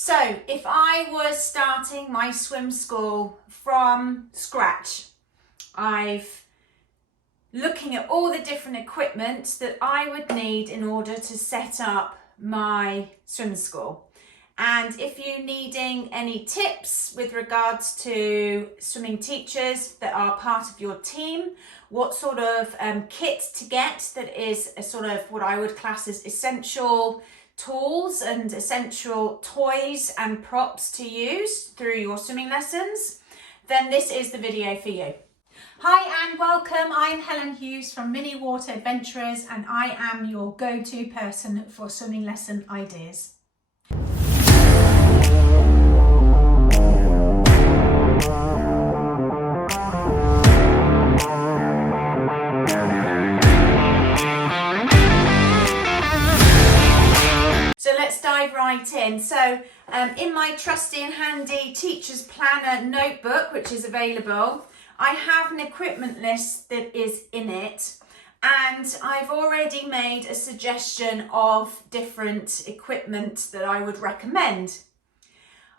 So if I was starting my swim school from scratch, I've looking at all the different equipment that I would need in order to set up my swim school. And if you're needing any tips with regards to swimming teachers that are part of your team, what sort of kit to get that is a sort of what I would class as essential tools and essential toys and props to use through your swimming lessons, then this is the video for you. Hi and welcome, I'm Helen Hughes from Mini Water Adventurers and I am your go-to person for swimming lesson ideas. So let's dive right in. So in my trusty and handy teacher's planner notebook, which is available, I have an equipment list that is in it, and I've already made a suggestion of different equipment that I would recommend.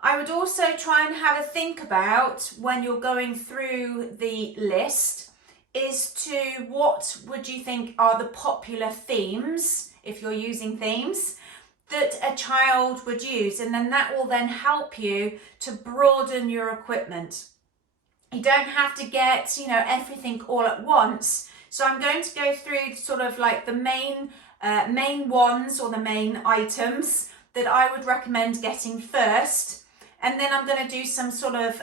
I would also try and have a think about when you're going through the list is to what would you think are the popular themes, if you're using themes, that a child would use, and then that will then help you to broaden your equipment. You don't have to get, everything all at once. So I'm going to go through sort of like the main ones or the main items that I would recommend getting first. And then I'm going to do some sort of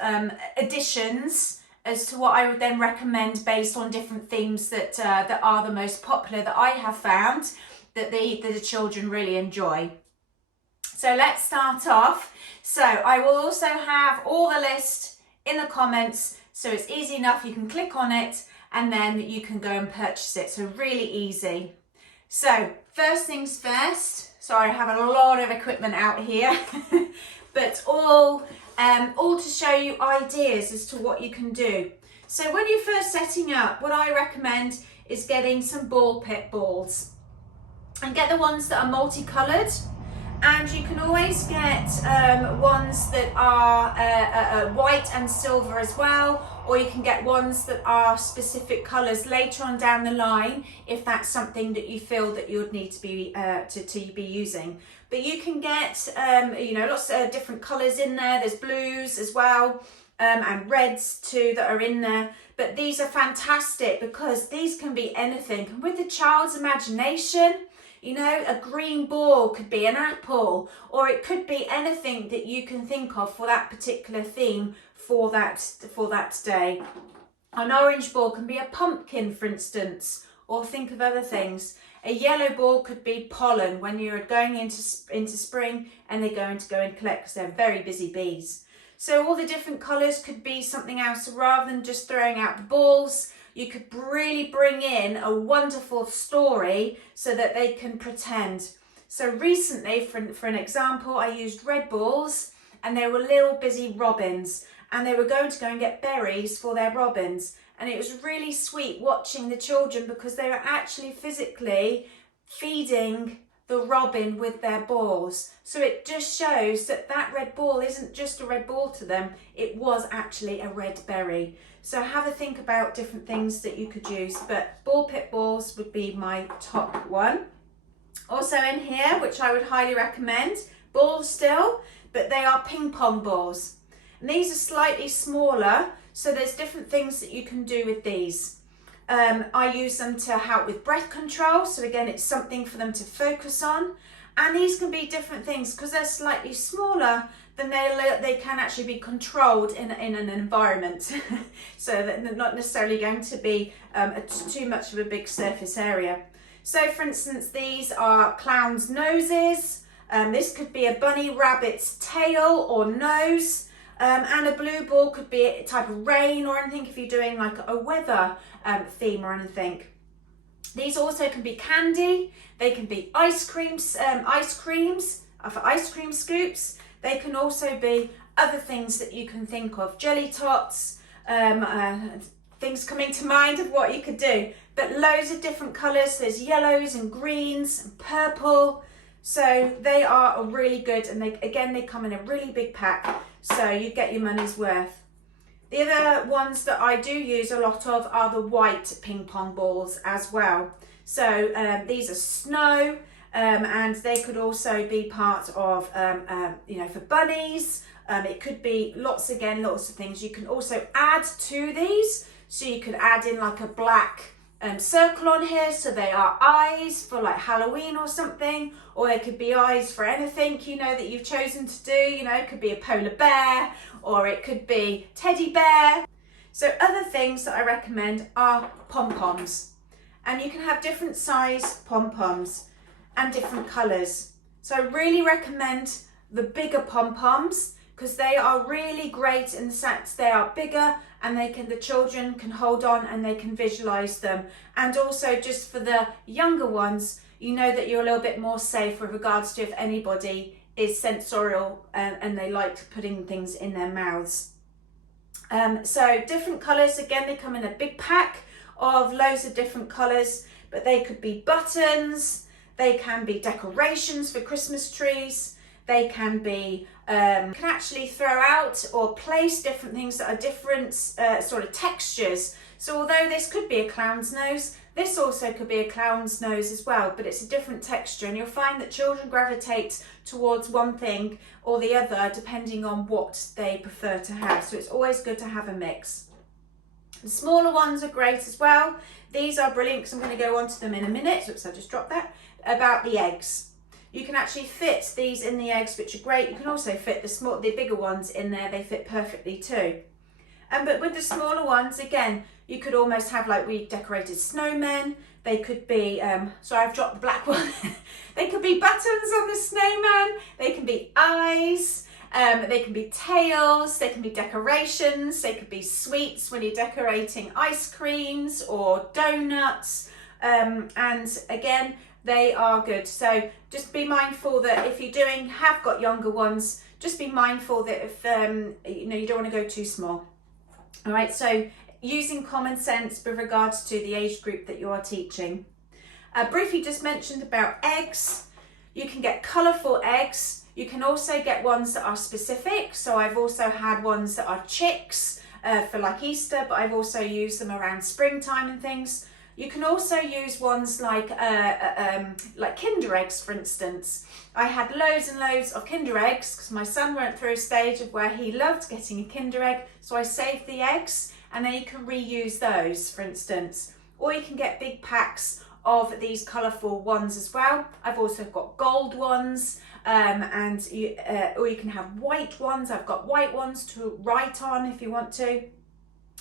additions as to what I would then recommend based on different themes that are the most popular that I have found that the children really enjoy. So let's start off. So I will also have all the list in the comments, so it's easy enough, you can click on it and then you can go and purchase it, so really easy. So first things first, sorry I have a lot of equipment out here, but all to show you ideas as to what you can do. So when you're first setting up, what I recommend is getting some ball pit balls and get the ones that are multicoloured. And you can always get ones that are white and silver as well, or you can get ones that are specific colours later on down the line if that's something that you feel that you would need to be to be using. But you can get lots of different colours in there. There's blues as well and reds too that are in there. But these are fantastic because these can be anything. And with the child's imagination, a green ball could be an apple, or it could be anything that you can think of for that particular theme for that day. An orange ball can be a pumpkin, for instance, or think of other things. A yellow ball could be pollen when you're going into spring and they're going to go and collect because they're very busy bees. So all the different colours could be something else rather than just throwing out the balls. You could really bring in a wonderful story so that they can pretend. So recently, for an example, I used red balls and they were little busy robins and they were going to go and get berries for their robins. And it was really sweet watching the children because they were actually physically feeding the robin with their balls. So it just shows that that red ball isn't just a red ball to them, it was actually a red berry. So have a think about different things that you could use, but ball pit balls would be my top one. Also in here, which I would highly recommend, balls still, but they are ping pong balls. And these are slightly smaller, so there's different things that you can do with these. I use them to help with breath control, so again it's something for them to focus on. And these can be different things because they're slightly smaller, then they can actually be controlled in an environment. So that they're not necessarily going to be too much of a big surface area. So for instance, these are clown's noses. This could be a bunny rabbit's tail or nose. And a blue ball could be a type of rain or anything if you're doing like a weather theme or anything. These also can be candy. They can be ice creams for ice cream scoops. They can also be other things that you can think of, jelly tots, things coming to mind of what you could do. But loads of different colours. There's yellows and greens and purple. So they are really good, and they come in a really big pack, so you get your money's worth. The other ones that I do use a lot of are the white ping pong balls as well. So these are snow, and they could also be part of, you know, for bunnies. It could be lots of things. You can also add to these. So you could add in like a black circle on here, so they are eyes for like Halloween or something, or they could be eyes for anything, you know, that you've chosen to do. You know, it could be a polar bear, or it could be teddy bear. So other things that I recommend are pom-poms, and you can have different size pom-poms and different colours. So I really recommend the bigger pom-poms, because they are really great in the sense they are bigger, and the children can hold on and they can visualise them. And also just for the younger ones, you know that you're a little bit more safe with regards to if anybody is sensorial and they like putting things in their mouths. So different colours, again, they come in a big pack of loads of different colours, but they could be buttons, they can be decorations for Christmas trees, they can be, can actually throw out or place different things that are different sort of textures. So although this could be a clown's nose, this also could be a clown's nose as well, but it's a different texture, and you'll find that children gravitate towards one thing or the other depending on what they prefer to have. So it's always good to have a mix. The smaller ones are great as well. These are brilliant because I'm going to go on to them in a minute. Oops, I just dropped that. About the eggs. You can actually fit these in the eggs, which are great. You can also fit the bigger ones in there. They fit perfectly too. But with the smaller ones, again, you could almost have like we decorated snowmen. They could be, sorry, I've dropped the black one. They could be buttons on the snowman. They can be eyes. They can be tails. They can be decorations. They could be sweets when you're decorating ice creams or donuts. And again, they are good. So just be mindful that if you're have got younger ones, just be mindful that if you know, you don't want to go too small. All right, so using common sense with regards to the age group that you are teaching. Briefly just mentioned about eggs. You can get colourful eggs. You can also get ones that are specific. So I've also had ones that are chicks for like Easter, but I've also used them around springtime and things. You can also use ones like Kinder eggs, for instance. I had loads and loads of Kinder eggs because my son went through a stage of where he loved getting a Kinder egg, so I saved the eggs, and then you can reuse those, for instance. Or you can get big packs of these colourful ones as well. I've also got gold ones, or you can have white ones. I've got white ones to write on if you want to.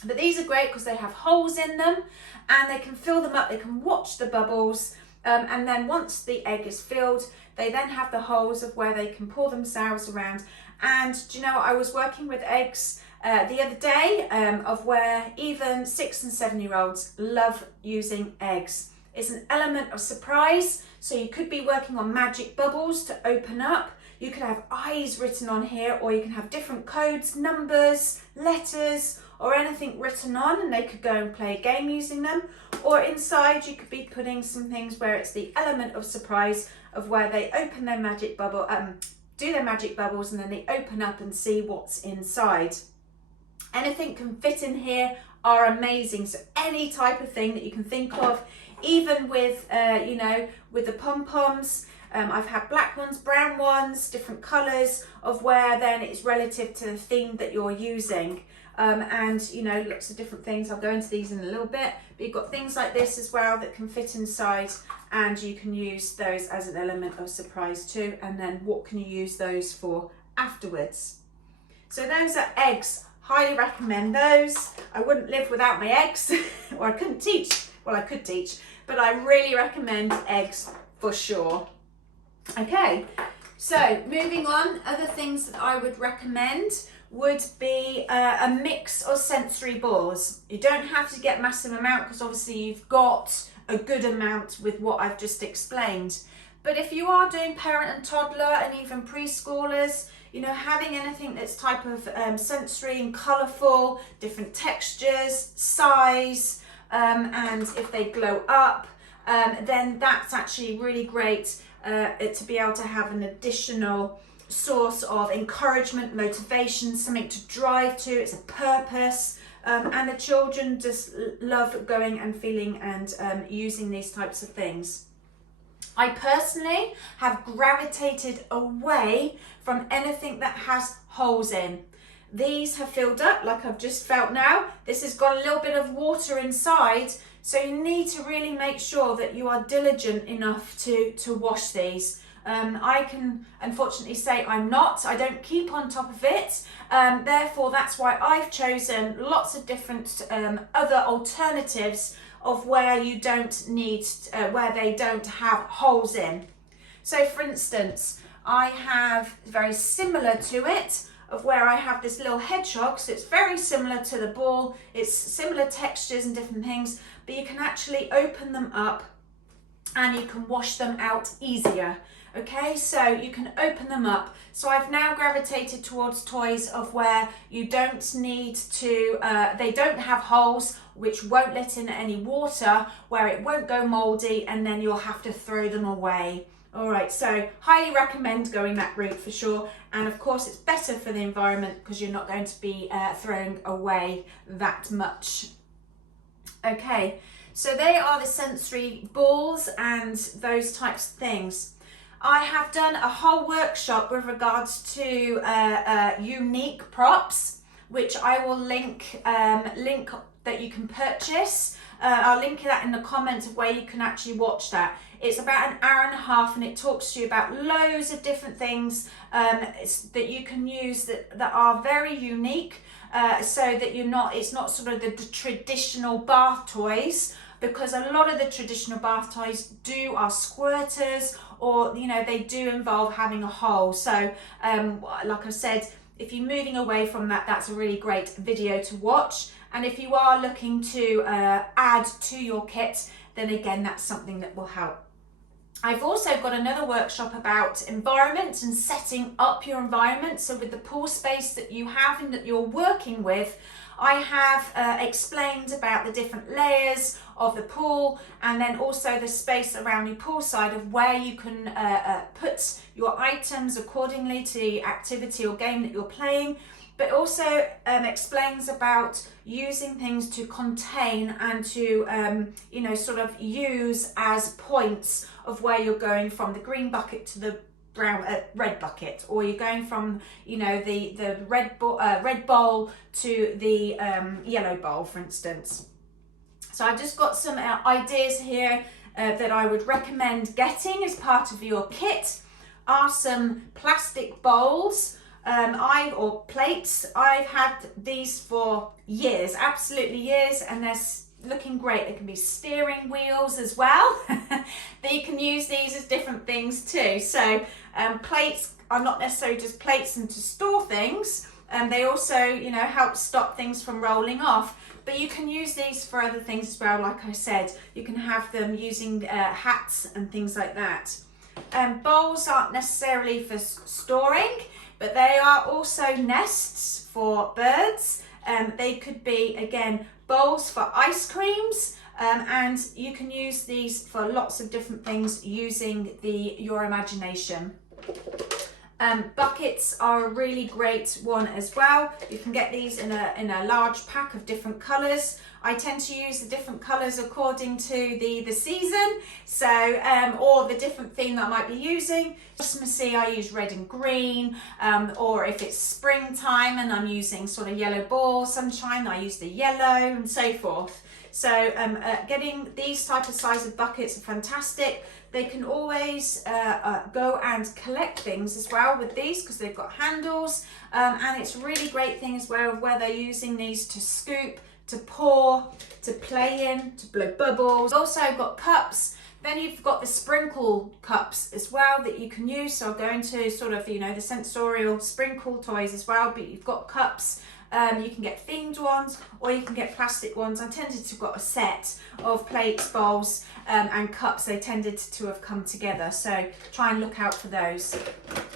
But these are great because they have holes in them and they can fill them up. They can watch the bubbles, and then once the egg is filled, they then have the holes of where they can pour themselves around. And do you know, I was working with eggs the other day of where even 6 and 7-year-olds love using eggs. It's an element of surprise. So you could be working on magic bubbles to open up. You could have eyes written on here, or you can have different codes, numbers, letters, or anything written on, and they could go and play a game using them. Or inside you could be putting some things where it's the element of surprise of where they open their magic bubble, do their magic bubbles, and then they open up and see what's inside. Anything can fit in here are amazing. So any type of thing that you can think of, even with, you know, with the pom-poms, I've had black ones, brown ones, different colours of where then it's relative to the theme that you're using. And you know, lots of different things. I'll go into these in a little bit, but you've got things like this as well that can fit inside, and you can use those as an element of surprise too. And then what can you use those for afterwards? So those are eggs. Highly recommend those. I wouldn't live without my eggs, or I couldn't teach. Well, I could teach, but I really recommend eggs for sure. Okay, so moving on, other things that I would recommend would be a mix of sensory balls. You don't have to get massive amount because obviously you've got a good amount with what I've just explained. But if you are doing parent and toddler and even preschoolers, you know, having anything that's type of sensory and colourful, different textures, size, and if they glow up, then that's actually really great to be able to have an additional source of encouragement, motivation, something to drive to. It's a purpose, and the children just love going and feeling and using these types of things. I personally have gravitated away from anything that has holes in. These have filled up like I've just felt now. This has got a little bit of water inside, so you need to really make sure that you are diligent enough to wash these. I can unfortunately say I'm not. I don't keep on top of it. Therefore, that's why I've chosen lots of different other alternatives of where you don't need, where they don't have holes in. So for instance, I have very similar to it of where I have this little hedgehog. So it's very similar to the ball. It's similar textures and different things, but you can actually open them up and you can wash them out easier. Okay, so you can open them up. So I've now gravitated towards toys of where you don't need to, they don't have holes, which won't let in any water, where it won't go moldy, and then you'll have to throw them away. All right, so highly recommend going that route for sure. And of course, it's better for the environment because you're not going to be throwing away that much. Okay, so they are the sensory balls and those types of things. I have done a whole workshop with regards to unique props, which I will link that you can purchase. I'll link that in the comments of where you can actually watch that. It's about an hour and a half, and it talks to you about loads of different things that you can use that are very unique, so that it's not sort of the traditional bath toys, because a lot of the traditional bath toys are squirters, or they do involve having a hole. So like I said, if you're moving away from that, that's a really great video to watch. And if you are looking to add to your kit, then again, that's something that will help. I've also got another workshop about environment and setting up your environment. So with the pool space that you have and that you're working with, I have explained about the different layers of the pool, and then also the space around your pool side of where you can put your items accordingly to the activity or game that you're playing. But also explains about using things to contain and to sort of use as points of where you're going from the green bucket to the red bucket, or you're going from the red bowl to the yellow bowl, for instance. So I've just got some ideas here that I would recommend getting as part of your kit. Are some plastic bowls or plates. I've had these for years, absolutely years, and they're looking great. They can be steering wheels as well. But you can use these as different things too. So plates are not necessarily just plates and to store things. They also, help stop things from rolling off. But you can use these for other things as well. Like I said, you can have them using hats and things like that. Bowls aren't necessarily for storing, but they are also nests for birds. They could be, again, bowls for ice creams, and you can use these for lots of different things using your imagination. Buckets are a really great one as well. You can get these in a large pack of different colours. I tend to use the different colours according to the season, so or the different theme that I might be using. Christmassy, I use red and green, or if it's springtime and I'm using sort of yellow ball, sunshine, I use the yellow and so forth. So getting these type of size of buckets are fantastic. They can always go and collect things as well with these because they've got handles, and it's a really great thing as well where they're using these to scoop, to pour, to play in, to blow bubbles. You've also got cups. Then you've got the sprinkle cups as well that you can use. So I'll go into sort of, the sensorial sprinkle toys as well, but you've got cups. You can get themed ones or you can get plastic ones. I tended to have got a set of plates, bowls and cups. They tended to have come together, so try and look out for those.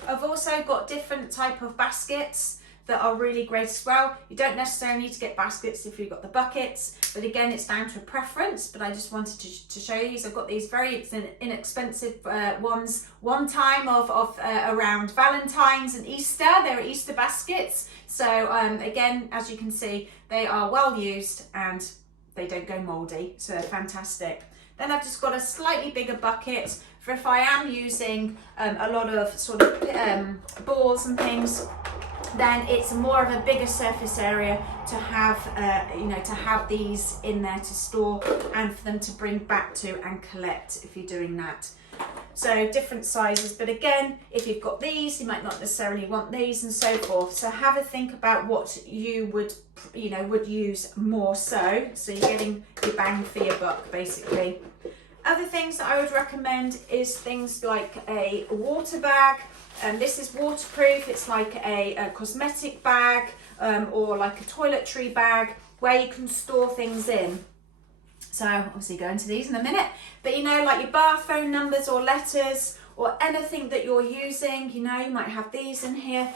I've also got different type of baskets that are really great as well. You don't necessarily need to get baskets if you've got the buckets, but again, it's down to a preference. But I just wanted to show you these. I've got these very inexpensive ones one time of around Valentine's and Easter. They're Easter baskets. So again, as you can see, they are well used and they don't go mouldy, so they're fantastic. Then I've just got a slightly bigger bucket for if I am using a lot of sort of balls and things, then it's more of a bigger surface area to have, to have these in there to store and for them to bring back to and collect if you're doing that. So different sizes, but again, if you've got these, you might not necessarily want these and so forth. So have a think about what you would use more so you're getting your bang for your buck, basically. Other things that I would recommend is things like a water bag. This is waterproof. It's like a cosmetic bag or like a toiletry bag where you can store things in. So obviously go into these in a minute, but like your bar phone numbers or letters or anything that you're using, you might have these in here.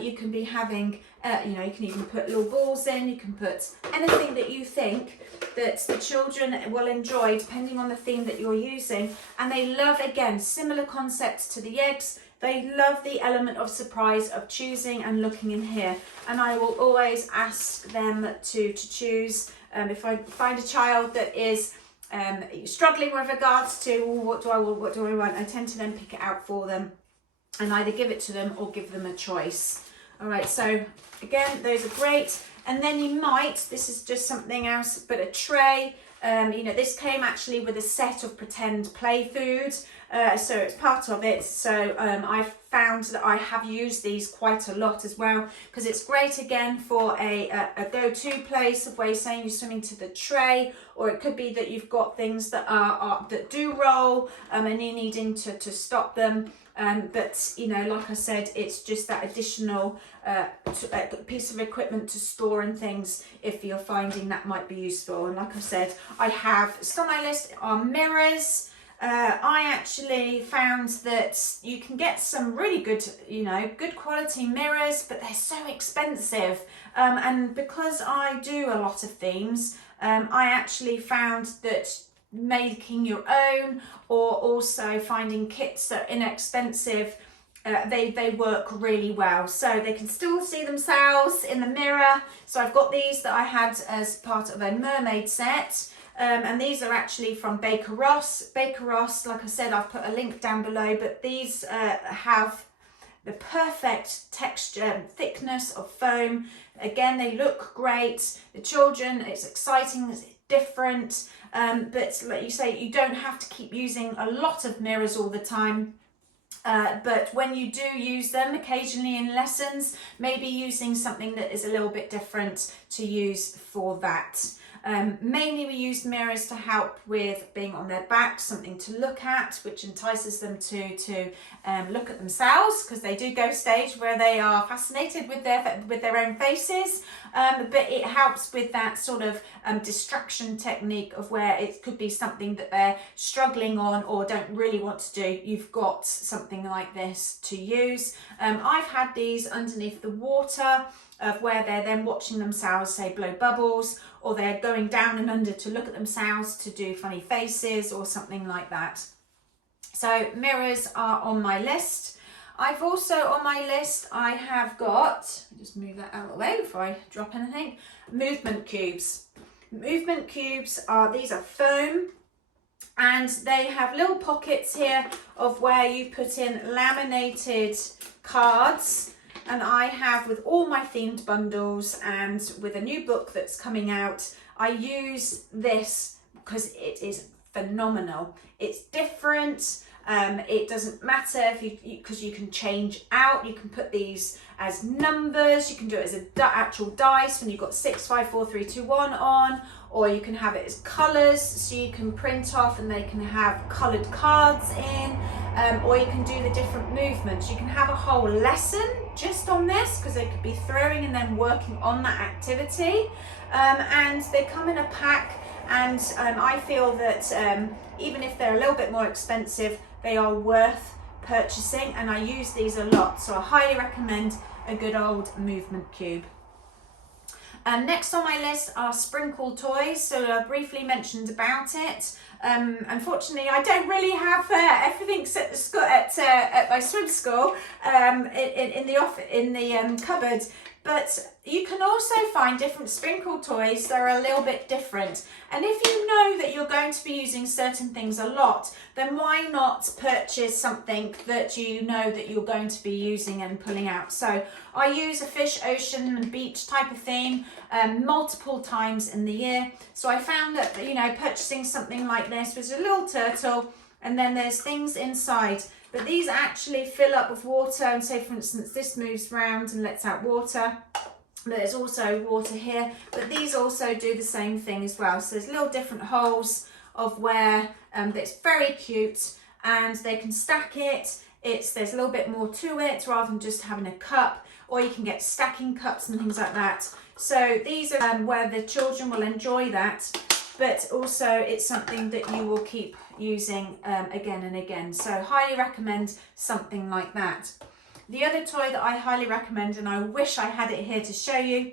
You can be having, you can even put little balls in, you can put anything that you think that the children will enjoy depending on the theme that you're using. And they love, again, similar concepts to the eggs. They love the element of surprise of choosing and looking in here. And I will always ask them to choose. If I find a child that is struggling with regards to what do I want, I tend to then pick it out for them and either give it to them or give them a choice. All right, so again, those are great. And then you might, this is just something else, but a tray. This came actually with a set of pretend play food, so it's part of it. So I've found that I have used these quite a lot as well, because it's great again for a go-to place of where you're saying you're swimming to the tray, or it could be that you've got things that that do roll and you're needing to stop them. But like I said, it's just that additional piece of equipment to store and things if you're finding that might be useful. And like I said, I have still on my list are mirrors. I actually found that you can get some really good, good quality mirrors, but they're so expensive. And because I do a lot of themes, I actually found that making your own or also finding kits that are inexpensive, they work really well. So they can still see themselves in the mirror. So I've got these that I had as part of a mermaid set. And these are actually from Baker Ross. Baker Ross, like I said, I've put a link down below, but these have the perfect texture, thickness of foam. Again, they look great. The children, it's exciting, it's different. But like you say, you don't have to keep using a lot of mirrors all the time. But when you do use them occasionally in lessons, maybe using something that is a little bit different to use for that. Mainly we use mirrors to help with being on their back, something to look at, which entices them to look at themselves, because they do go stage where they are fascinated with their own faces. But it helps with that sort of distraction technique of where it could be something that they're struggling on or don't really want to do. You've got something like this to use. I've had these underneath the water of where they're then watching themselves, say, blow bubbles, or they're going down and under to look at themselves to do funny faces or something like that. So mirrors are on my list. I've also on my list, I have got, just move that out of the way before I drop anything, movement cubes. Movement cubes these are foam, and they have little pockets here of where you put in laminated cards. And I have, with all my themed bundles and with a new book that's coming out, I use this because it is phenomenal. It's different. It doesn't matter if because you can change out. You can put these as numbers. You can do it as an actual dice when you've got 6, 5, 4, 3, 2, 1 on, or you can have it as colours, so you can print off and they can have coloured cards in. Or you can do the different movements. You can have a whole lesson just on this, because they could be throwing and then working on that activity. And they come in a pack, and I feel that even if they're a little bit more expensive, they are worth purchasing, and I use these a lot, so I highly recommend a good old movement cube. Next on my list are sprinkle toys, so I briefly mentioned about it. Unfortunately, I don't really have everything at my swim school in the cupboard, but you can also find different sprinkle toys that are a little bit different. And if you know that you're going to be using certain things a lot, then why not purchase something that you know that you're going to be using and pulling out? So I use a fish, ocean and beach type of theme multiple times in the year. So I found that, you know, purchasing something like this was a little turtle, and then there's things inside. But these actually fill up with water, and say for instance this moves around and lets out water. But there's also water here, but these also do the same thing as well. So there's little different holes of where that's very cute, and they can stack it. There's a little bit more to it rather than just having a cup, or you can get stacking cups and things like that. So these are where the children will enjoy that, but also it's something that you will keep using again and again. So highly recommend something like that. The other toy that I highly recommend, and I wish I had it here to show you,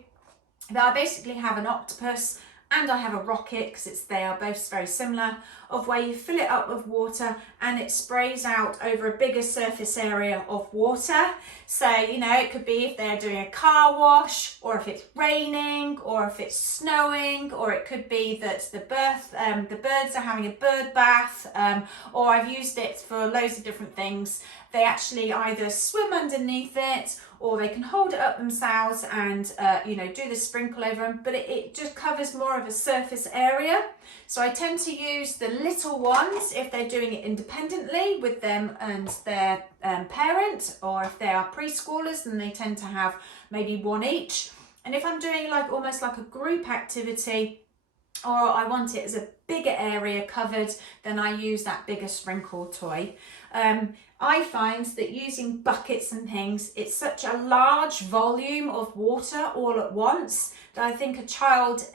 that I basically have an octopus and I have a rocket, because they are both very similar, of where you fill it up with water and it sprays out over a bigger surface area of water. So, you know, it could be if they're doing a car wash, or if it's raining, or if it's snowing, or it could be that the birds are having a bird bath, or I've used it for loads of different things. They actually either swim underneath it, or they can hold it up themselves and you know, do the sprinkle over them, but it just covers more of a surface area. So I tend to use the little ones if they're doing it independently with them and their parent, or if they are preschoolers, then they tend to have maybe one each. And if I'm doing like almost like a group activity, or I want it as a bigger area covered, then I use that bigger sprinkle toy. I find that using buckets and things, it's such a large volume of water all at once that I think a child,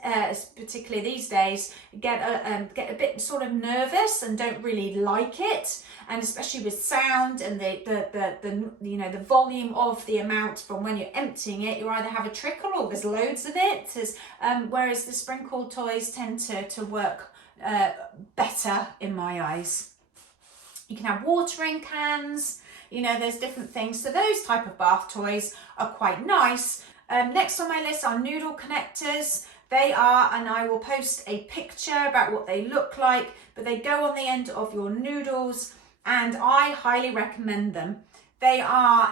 particularly these days, get a bit sort of nervous and don't really like it. And especially with sound and the you know, the volume of the amount from when you're emptying it, you either have a trickle or there's loads of it. Whereas the sprinkle toys tend to work better in my eyes. You can have watering cans, you know, there's different things. So those type of bath toys are quite nice. Next on my list are noodle connectors. They are, and I will post a picture about what they look like, but they go on the end of your noodles, and I highly recommend them. They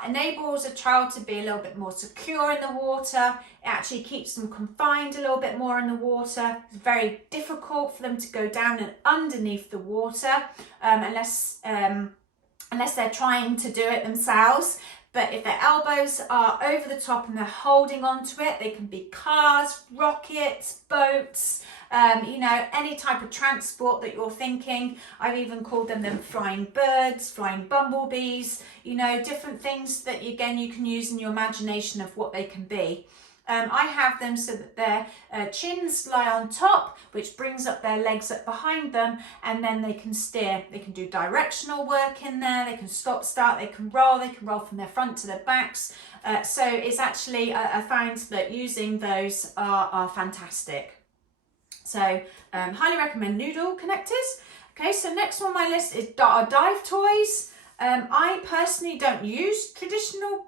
enables a child to be a little bit more secure in the water. It actually keeps them confined a little bit more in the water. It's very difficult for them to go down and underneath the water unless they're trying to do it themselves. But if their elbows are over the top and they're holding onto it, they can be cars, rockets, boats, you know, any type of transport that you're thinking. I've even called them flying birds, flying bumblebees, you know, different things that, again, you can use in your imagination of what they can be. I have them so that their chins lie on top, which brings up their legs up behind them, and then they can steer. They can do directional work in there, they can stop, start, they can roll from their front to their backs. So it's actually, I find that using those are fantastic. So highly recommend noodle connectors. Okay, so next on my list is our dive toys. I personally don't use traditional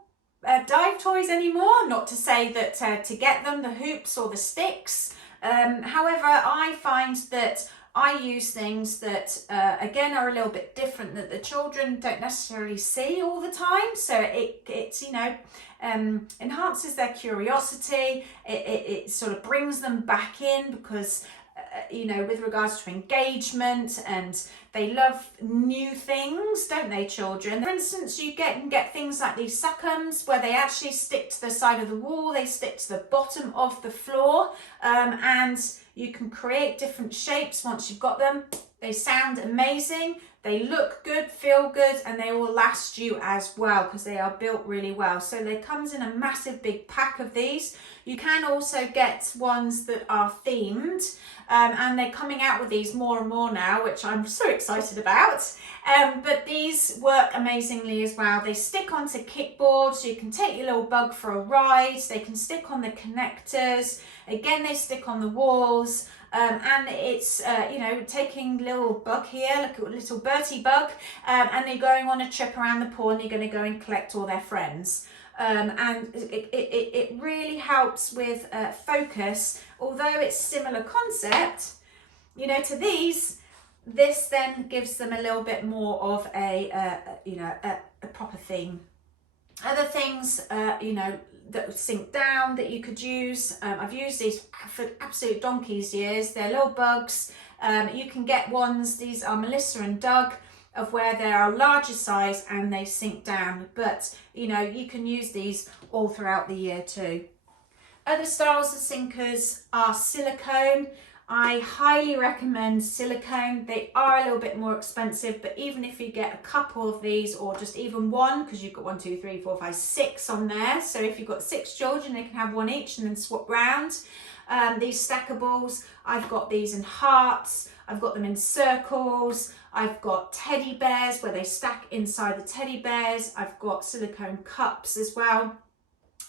dive toys anymore, not to say that to get them, the hoops or the sticks. However, I find that I use things that again are a little bit different, that the children don't necessarily see all the time. So it's you know, enhances their curiosity. It sort of brings them back in, because you know, with regards to engagement, and they love new things, don't they, children? For instance, you can get things like these suckums where they actually stick to the side of the wall, they stick to the bottom of the floor, and you can create different shapes once you've got them. They sound amazing. They look good, feel good, and they will last you as well because they are built really well. So there comes in a massive big pack of these. You can also get ones that are themed, and they're coming out with these more and more now, which I'm so excited about. But these work amazingly as well. They stick onto kickboards, so you can take your little bug for a ride. They can stick on the connectors. Again, they stick on the walls. And it's, you know, taking little bug here, look at little Bertie bug, and they're going on a trip around the pool and you're going to go and collect all their friends. And it really helps with focus, although it's similar concept, you know, to these. This then gives them a little bit more of a, you know, a proper theme. Other things, you know, that sink down that you could use. I've used these for absolute donkey's years. They're little bugs. You can get ones, these are Melissa and Doug, of where they are larger size and they sink down. But, you know, you can use these all throughout the year too. Other styles of sinkers are silicone. I highly recommend silicone. They are a little bit more expensive, but even if you get a couple of these or just even one, because you've got 1, 2, 3, 4, 5, 6 on there. So if you've got 6 children, they can have one each and then swap round. These stackables, I've got these in hearts. I've got them in circles. I've got teddy bears where they stack inside the teddy bears. I've got silicone cups as well.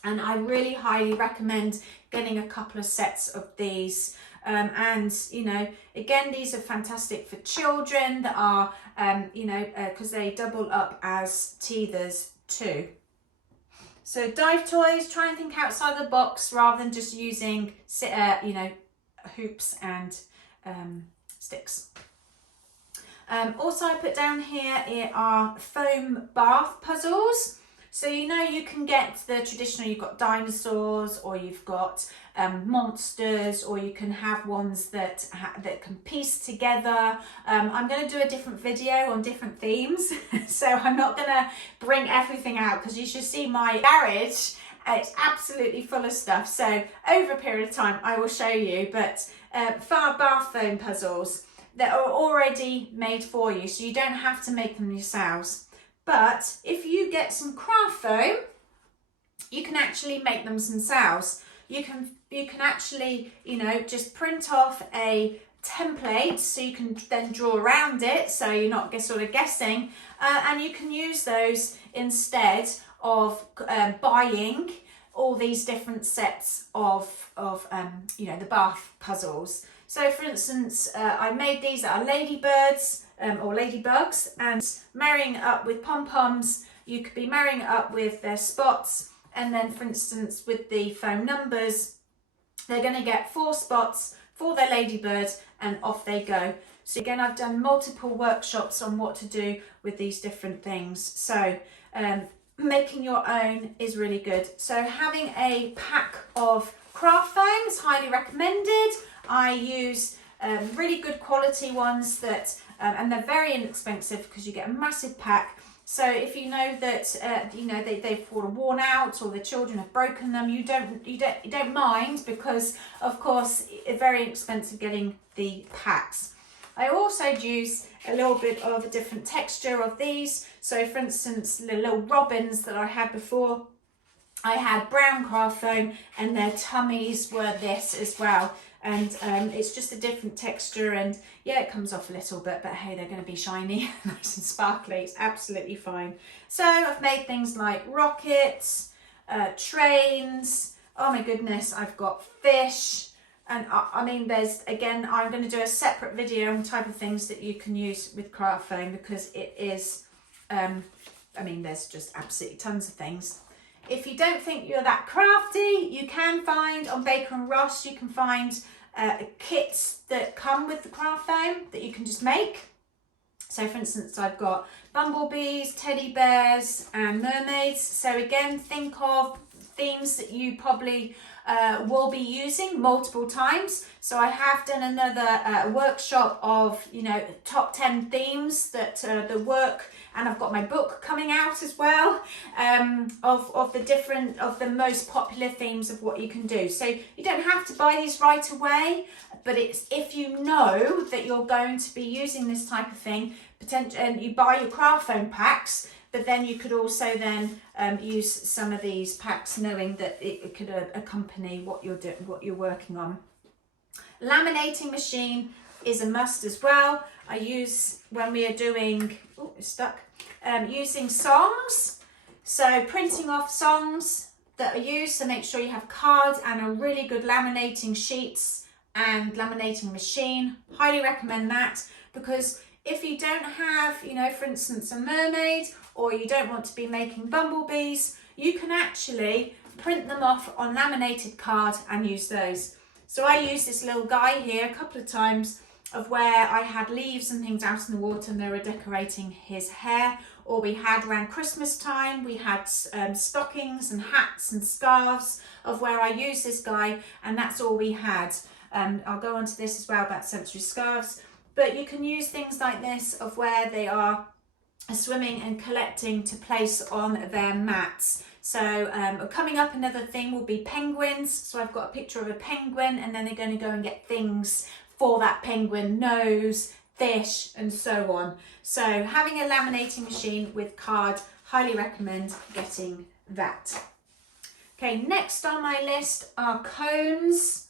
And I really highly recommend getting a couple of sets of these. And, you know, again, these are fantastic for children that are, you know, because they double up as teethers too. So dive toys, try and think outside the box rather than just using, you know, hoops and sticks. Also, I put down here are foam bath puzzles. So, you know, you can get the traditional, you've got dinosaurs or you've got monsters, or you can have ones that can piece together. I'm going to do a different video on different themes. So I'm not going to bring everything out because you should see my garage. It's absolutely full of stuff. So over a period of time, I will show you. But bath foam puzzles that are already made for you. So you don't have to make them yourselves. But if you get some craft foam, you can actually make them themselves. You can actually, you know, just print off a template so you can then draw around it so you're not sort of guessing, and you can use those instead of buying all these different sets of you know, the bath puzzles. So for instance, I made these that are ladybirds or ladybugs, and marrying it up with pom-poms. You could be marrying it up with their spots, and then for instance with the foam numbers, they're going to get 4 spots for their ladybird and off they go. So again, I've done multiple workshops on what to do with these different things. So making your own is really good. So having a pack of craft foam is highly recommended. I use really good quality ones that, and they're very inexpensive because you get a massive pack. So if you know that you know they've worn out or the children have broken them, you don't mind, because of course it's very expensive getting the packs. I also use a little bit of a different texture of these. So for instance, the little robins that I had before, I had brown craft foam and their tummies were this as well. And it's just a different texture, and yeah, it comes off a little bit, but hey, they're going to be shiny, nice and sparkly. It's absolutely fine. So I've made things like rockets, trains. Oh my goodness, I've got fish. And I mean, there's, again, I'm going to do a separate video on type of things that you can use with craft foam, because it is, I mean, there's just absolutely tons of things. If you don't think you're that crafty, you can find on Baker and Ross, you can find kits that come with the craft foam that you can just make. So for instance, I've got bumblebees, teddy bears and mermaids. So again, think of themes that you probably will be using multiple times. So I have done another workshop of, you know, top 10 themes that work, and I've got my book coming out as well of the most popular themes of what you can do. So you don't have to buy these right away, but it's, if you know that you're going to be using this type of thing, and you buy your craft foam packs, but then you could also then use some of these packs, knowing that it could accompany what you're working on. Laminating machine is a must as well. I use when we are doing, oh, it's stuck, using songs. So printing off songs that are used, so make sure you have cards and a really good laminating sheets and laminating machine. Highly recommend that, because if you don't have, you know, for instance, a mermaid, or you don't want to be making bumblebees, you can actually print them off on laminated card and use those. So I used this little guy here a couple of times of where I had leaves and things out in the water and they were decorating his hair. Or we had around Christmas time, we had stockings and hats and scarves of where I used this guy, and that's all we had. I'll go on to this as well about sensory scarves. But you can use things like this of where they are swimming and collecting to place on their mats. So coming up, another thing will be penguins. So I've got a picture of a penguin, and then they're going to go and get things for that penguin, nose, fish, and so on. So having a laminating machine with card, highly recommend getting that. Okay, next on my list are cones.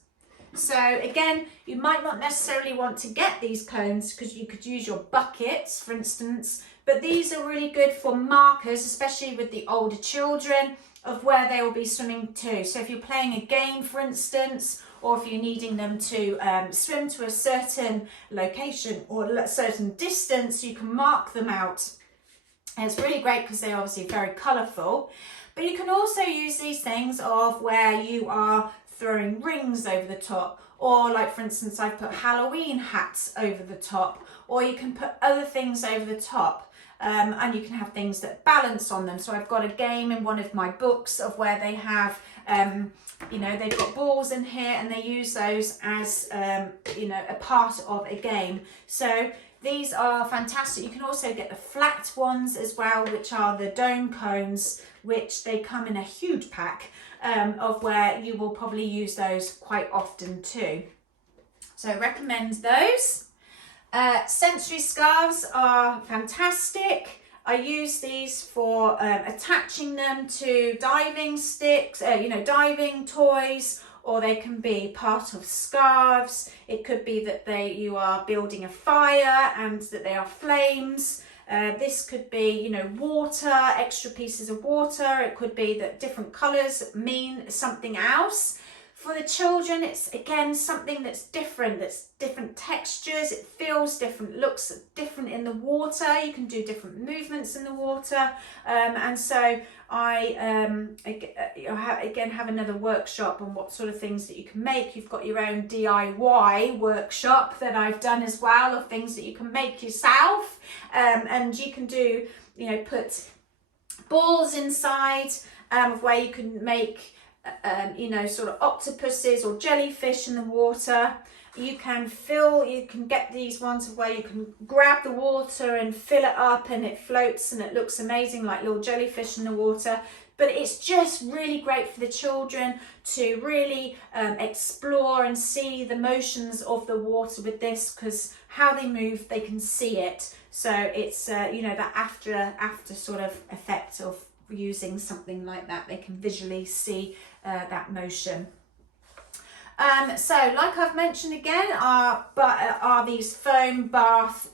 So again, you might not necessarily want to get these cones because you could use your buckets, for instance, but these are really good for markers, especially with the older children, of where they will be swimming to. So if you're playing a game, for instance, or if you're needing them to swim to a certain location or a certain distance, you can mark them out. And it's really great because they're obviously very colourful. But you can also use these things of where you are throwing rings over the top, or like for instance I've put Halloween hats over the top, or you can put other things over the top, and you can have things that balance on them. So I've got a game in one of my books of where they have you know, they've got balls in here and they use those as you know, a part of a game. So these are fantastic. You can also get the flat ones as well, which are the dome cones, which they come in a huge pack of where you will probably use those quite often too. So I recommend those. Sensory scarves are fantastic. I use these for attaching them to diving sticks, you know, diving toys, or they can be part of scarves. It could be that you are building a fire and that they are flames. This could be, you know, water, extra pieces of water. It could be that different colours mean something else. For the children, it's again something that's different textures, it feels different, looks different in the water. You can do different movements in the water. And so I again have another workshop on what sort of things that you can make. You've got your own DIY workshop that I've done as well, of things that you can make yourself. And you can do, you know, put balls inside of where you can make you know, sort of octopuses or jellyfish in the water. You can get these ones where you can grab the water and fill it up and it floats and it looks amazing like little jellyfish in the water. But it's just really great for the children to really explore and see the motions of the water with this, because how they move, they can see it. So it's you know, that after sort of effect of using something like that, they can visually see that motion. So like I've mentioned again, are these foam bath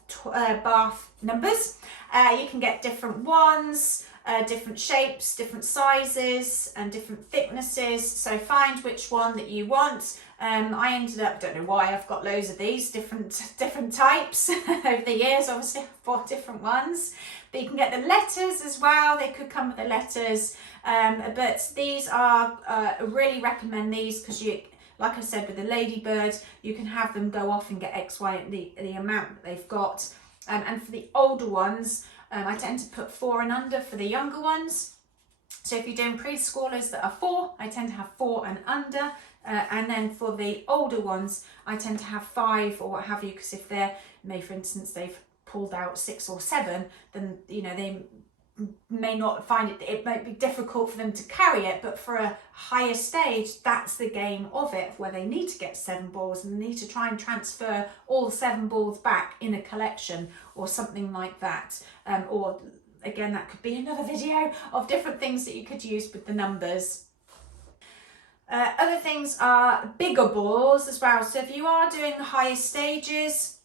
numbers. You can get different ones, different shapes, different sizes and different thicknesses, so find which one that you want. I ended up, don't know why, I've got loads of these different types over the years. Obviously I've bought different ones, but you can get the letters as well. They could come with the letters, but these are really recommend these because you, like I said, with the ladybird, you can have them go off and get X, Y, and the amount that they've got. And for the older ones, I tend to put 4 and under for the younger ones. So if you're doing preschoolers that are 4, I tend to have 4 and under. And then for the older ones, I tend to have 5 or what have you, because if they're, for instance, they've pulled out 6 or 7, then, you know, they may not find it, it might be difficult for them to carry it, but for a higher stage, that's the game of it, where they need to get 7 balls and they need to try and transfer all 7 balls back in a collection or something like that. Or again, that could be another video of different things that you could use with the numbers. Other things are bigger balls as well. So if you are doing the higher stages,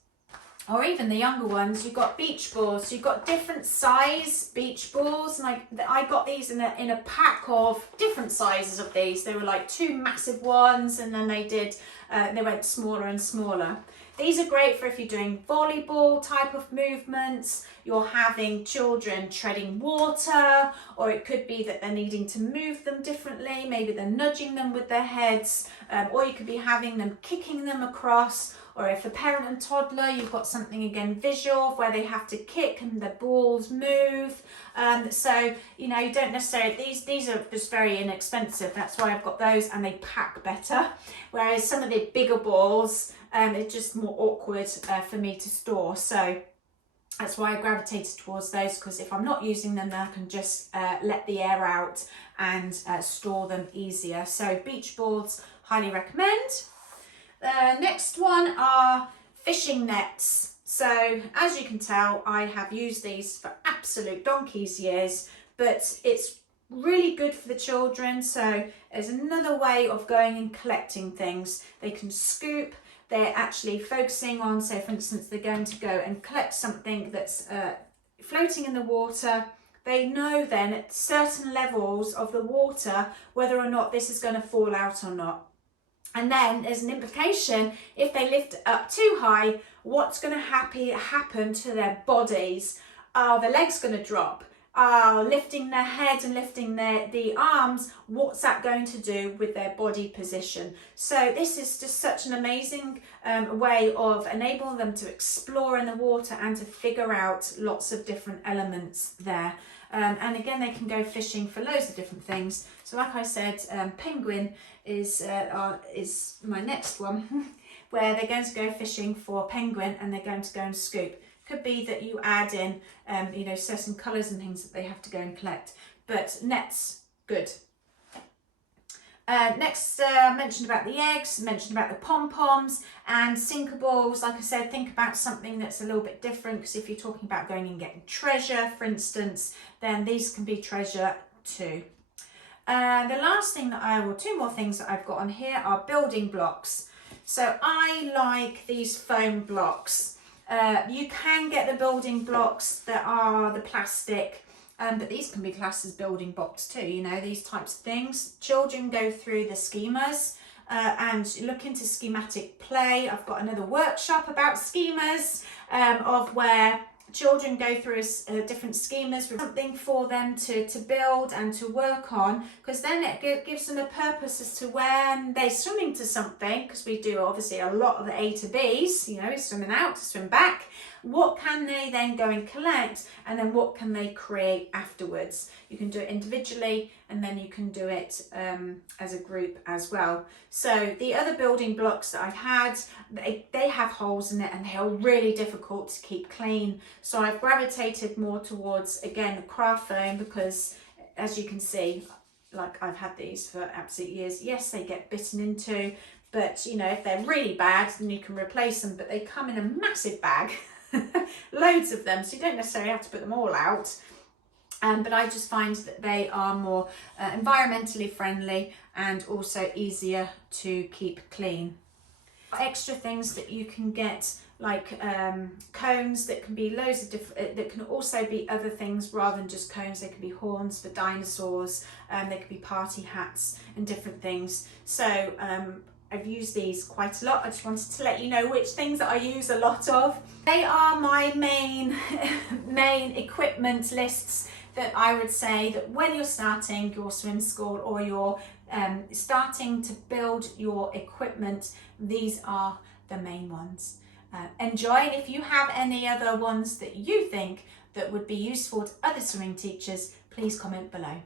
or even the younger ones, you've got beach balls. So you've got different size beach balls, and I got these in a pack of different sizes of these. They were like 2 massive ones, and then they went smaller and smaller. These are great for if you're doing volleyball type of movements, you're having children treading water, or it could be that they're needing to move them differently. Maybe they're nudging them with their heads, or you could be having them kicking them across. Or if a parent and toddler, you've got something again visual where they have to kick and the balls move. So, you know, you don't necessarily, these are just very inexpensive. That's why I've got those, and they pack better. Whereas some of the bigger balls, it's just more awkward for me to store. So that's why I gravitated towards those, because if I'm not using them, then I can just let the air out and store them easier. So beach balls, highly recommend. The next one are fishing nets. So as you can tell, I have used these for absolute donkey's years, but it's really good for the children. So there's another way of going and collecting things. They can scoop. They're actually focusing on, so for instance, they're going to go and collect something that's floating in the water. They know then at certain levels of the water whether or not this is going to fall out or not. And then there's an implication, if they lift it up too high, what's going to happen to their bodies? Are the legs going to drop? Lifting their head and lifting the arms, what's that going to do with their body position? So this is just such an amazing way of enabling them to explore in the water and to figure out lots of different elements there. And again, they can go fishing for loads of different things. So like I said, penguin is my next one, where they're going to go fishing for penguin and they're going to go and scoop. Could be that you add in, you know, certain colours and things that they have to go and collect. But nets, good. Next, mentioned about the eggs, mentioned about the pom-poms and sinkables. Like I said, think about something that's a little bit different, because if you're talking about going and getting treasure, for instance, then these can be treasure too. The last thing that two more things that I've got on here are building blocks. So I like these foam blocks. You can get the building blocks that are the plastic, but these can be classed as building blocks too, you know, these types of things. Children go through the schemas and look into schematic play. I've got another workshop about schemas of where children go through different schemas with something for them to build and to work on, because then it gives them a purpose as to when they're swimming to something, because we do obviously a lot of the A to B's, you know, swimming out to swim back. What can they then go and collect, and then what can they create afterwards? You can do it individually, and then you can do it as a group as well. So the other building blocks that I've had, they have holes in it and they are really difficult to keep clean. So I've gravitated more towards, again, the craft foam, because as you can see, like I've had these for absolute years. Yes, they get bitten into, but you know, if they're really bad, then you can replace them, but they come in a massive bag. Loads of them, so you don't necessarily have to put them all out, but I just find that they are more environmentally friendly and also easier to keep clean. Extra things that you can get, like cones that can be loads of different, that can also be other things rather than just cones. They can be horns for dinosaurs, they could be party hats and different things. So I've used these quite a lot. I just wanted to let you know which things that I use a lot of. They are my main equipment lists that I would say that when you're starting your swim school or you're starting to build your equipment, these are the main ones. Enjoy, and if you have any other ones that you think that would be useful to other swimming teachers, please comment below.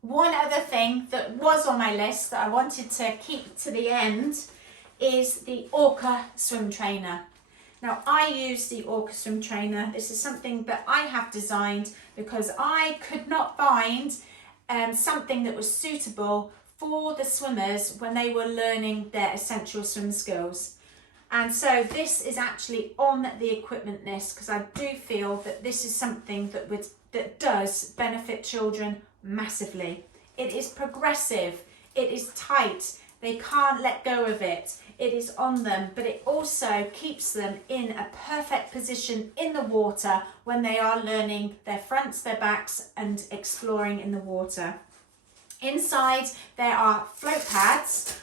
One other thing that was on my list that I wanted to keep to the end is the Orca swim trainer. Now I use the Orca swim trainer. This is something that I have designed because I could not find something that was suitable for the swimmers when they were learning their essential swim skills. And so this is actually on the equipment list because I do feel that this is something that does benefit children massively. It is progressive, it is tight, they can't let go of it, it is on them, but it also keeps them in a perfect position in the water when they are learning their fronts, their backs and exploring in the water. Inside there are float pads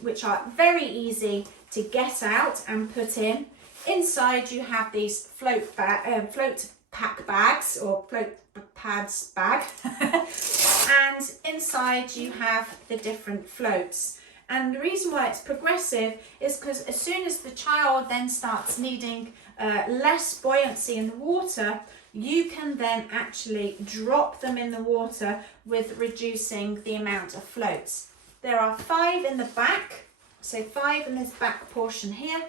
which are very easy to get out and put in. Inside you have these float pack bags or float pads bag and inside you have the different floats. And the reason why it's progressive is because as soon as the child then starts needing less buoyancy in the water, you can then actually drop them in the water with reducing the amount of floats. There are 5 in the back, so 5 in this back portion here,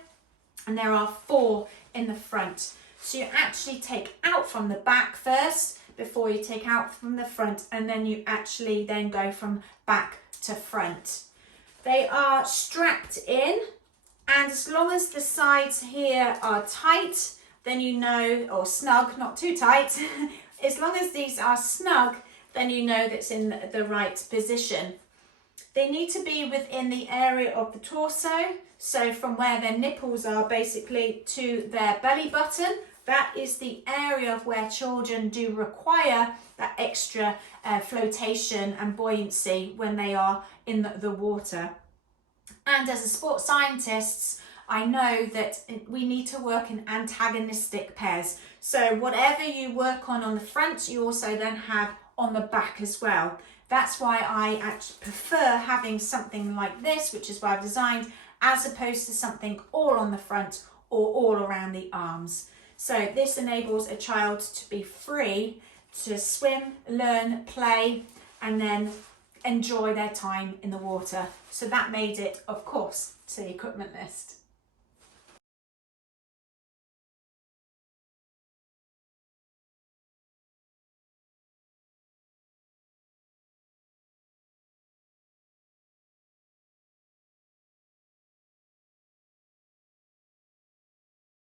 and there are 4 in the front. So you actually take out from the back first before you take out from the front, and then you actually then go from back to front. They are strapped in, and as long as the sides here are tight, then you know, or snug, not too tight, as long as these are snug, then you know that's in the right position. They need to be within the area of the torso, so from where their nipples are basically to their belly button. That is the area of where children do require that extra flotation and buoyancy when they are in the water. And as a sports scientist, I know that we need to work in antagonistic pairs. So whatever you work on the front, you also then have on the back as well. That's why I actually prefer having something like this, which is what I've designed, as opposed to something all on the front or all around the arms. So this enables a child to be free to swim, learn, play, and then enjoy their time in the water. So that made it, of course, to the equipment list.